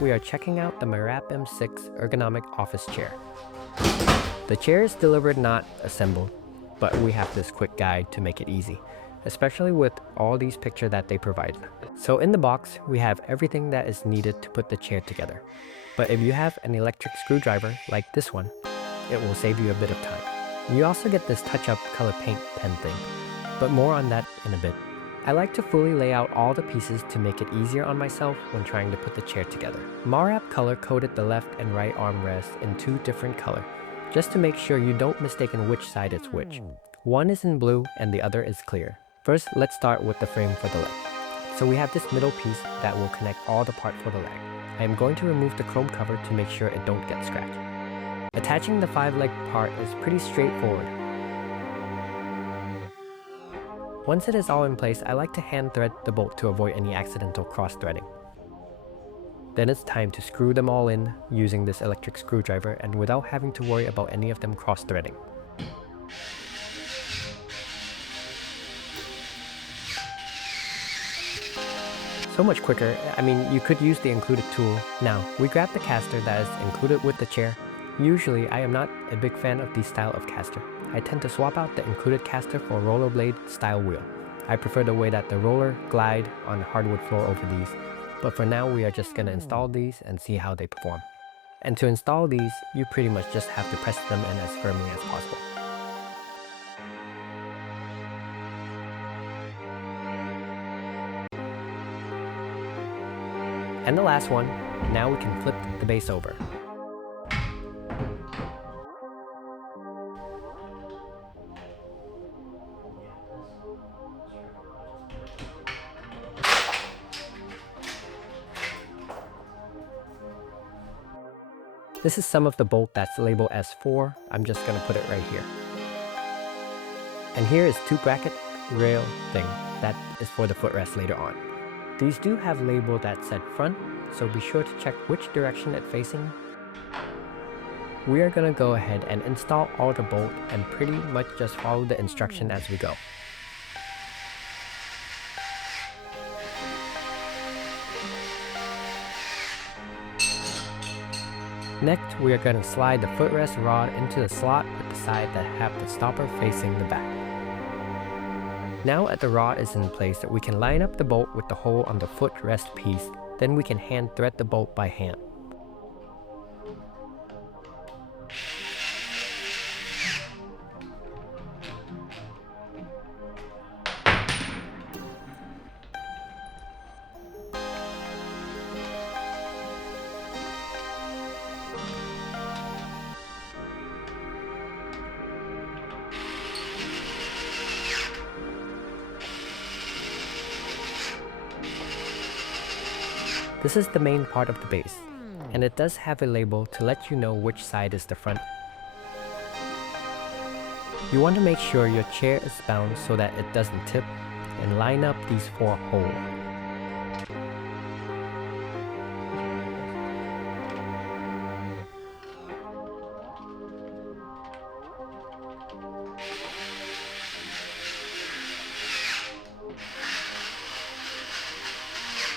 we are checking out the Marrap M6 ergonomic office chair. The chair is delivered, not assembled, but we have this quick guide to make it easy, especially with all these pictures that they provide. So in the box, we have everything that is needed to put the chair together. But if you have an electric screwdriver like this one, it will save you a bit of time. You also get this touch-up color paint pen thing, but more on that in a bit. I like to fully lay out all the pieces to make it easier on myself when trying to put the chair together. Marrap color coded the left and right armrests in 2 different colors, just to make sure you don't mistake which side it's which. One is in blue and the other is clear. First, let's start with the frame for the leg. So we have this middle piece that will connect all the part for the leg. I am going to remove the chrome cover to make sure it don't get scratched. Attaching the 5-leg part is pretty straightforward. Once it is all in place, I like to hand thread the bolt to avoid any accidental cross-threading. Then it's time to screw them all in using this electric screwdriver and without having to worry about any of them cross-threading. So much quicker. I mean, you could use the included tool. Now, we grab the caster that is included with the chair. Usually, I am not a big fan of this style of caster. I tend to swap out the included caster for a rollerblade style wheel. I prefer the way that the roller glide on hardwood floor over these, but for now we are just gonna install these and see how they perform. And to install these, you pretty much just have to press them in as firmly as possible. And the last one, now we can flip the base over. This is some of the bolt that's labeled as 4. I'm just gonna put it right here. And here is 2 bracket rail thing that is for the footrest later on. These do have label that said front, so be sure to check which direction it's facing. We are gonna go ahead and install all the bolt and pretty much just follow the instruction as we go. Next, we are going to slide the footrest rod into the slot with the side that have the stopper facing the back. Now that the rod is in place, we can line up the bolt with the hole on the footrest piece, then we can hand thread the bolt by hand. This is the main part of the base, and it does have a label to let you know which side is the front. You want to make sure your chair is bound so that it doesn't tip, and line up these 4 holes.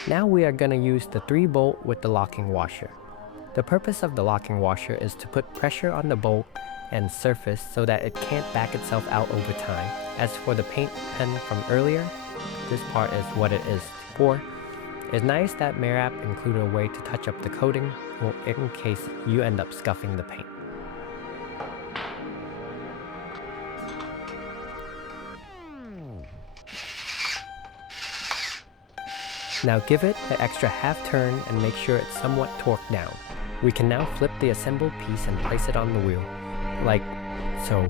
Now we are going to use the 3 bolt with the locking washer. The purpose of the locking washer is to put pressure on the bolt and surface so that it can't back itself out over time. As for the paint pen from earlier, this part is what it is for. It's nice that Marrap included a way to touch up the coating in case you end up scuffing the paint. Now give it an extra half turn and make sure it's somewhat torqued down. We can now flip the assembled piece and place it on the wheel, like so.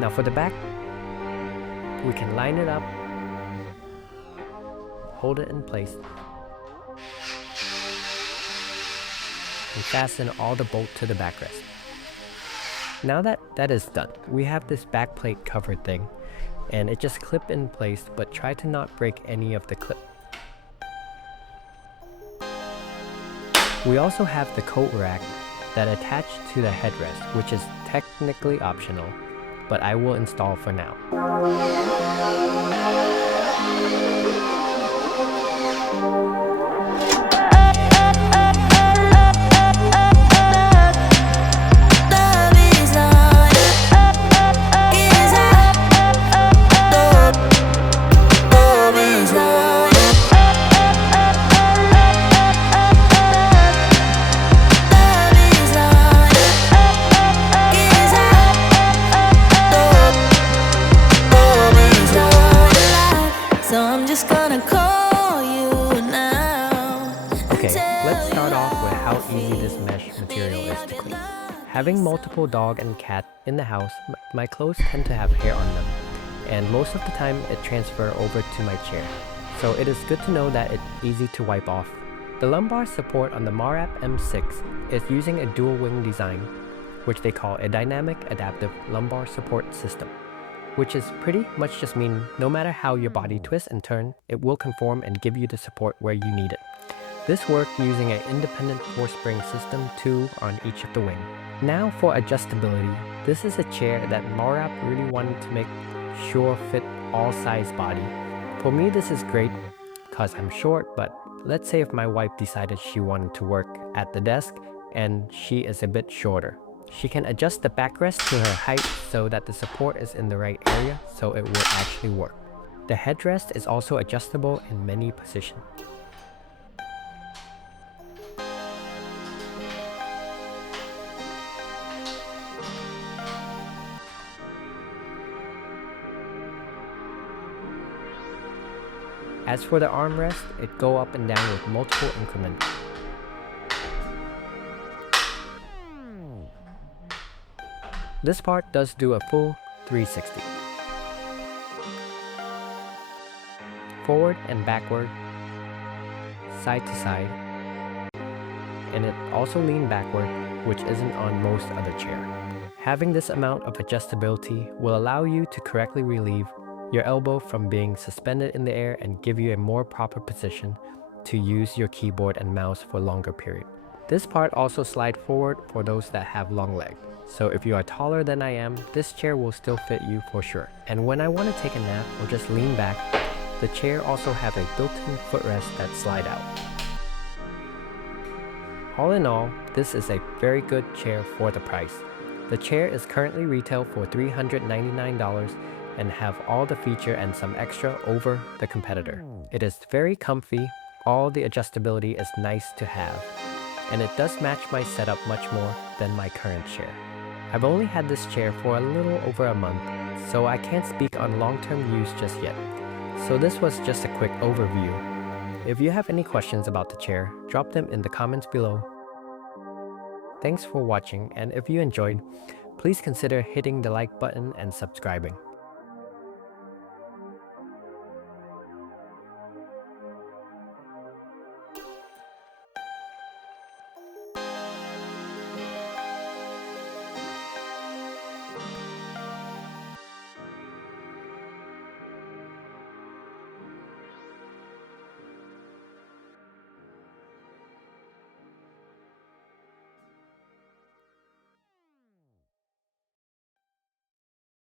Now for the back, we can line it up, hold it in place, and fasten all the bolt to the backrest. Now that is done, we have this back plate cover thing, and it just clip in place, but try to not break any of the clip. We also have the coat rack that attach to the headrest, which is technically optional, but I will install for now. so I'm just gonna call you now. Okay, let's start off with how easy this mesh material is to clean. Having multiple dog and cat in the house, my clothes tend to have hair on them, and most of the time it transfers over to my chair, so it is good to know that it's easy to wipe off. The lumbar support on the Marrap M6 is using a dual wing design, which they call a dynamic adaptive lumbar support system, which is pretty much just mean no matter how your body twists and turns, it will conform and give you the support where you need it. This worked using an independent 4-spring system, 2 on each of the wing. Now for adjustability, this is a chair that Marrap really wanted to make sure fit all size body. For me this is great because I'm short, but let's say if my wife decided she wanted to work at the desk and she is a bit shorter. She can adjust the backrest to her height so that the support is in the right area so it will actually work. The headrest is also adjustable in many positions. As for the armrest, it go up and down with multiple increments. This part does do a full 360. Forward and backward, side to side, and it also leans backward, which isn't on most other chairs. Having this amount of adjustability will allow you to correctly relieve your elbow from being suspended in the air and give you a more proper position to use your keyboard and mouse for a longer period. This part also slides forward for those that have long legs. So if you are taller than I am, this chair will still fit you for sure. And when I want to take a nap or just lean back, the chair also has a built-in footrest that slides out. All in all, this is a very good chair for the price. The chair is currently retail for $399 and have all the feature and some extra over the competitor. It is very comfy, all the adjustability is nice to have, and it does match my setup much more than my current chair. I've only had this chair for a little over a month, so I can't speak on long-term use just yet. So this was just a quick overview. If you have any questions about the chair, drop them in the comments below. Thanks for watching, and if you enjoyed, please consider hitting the like button and subscribing.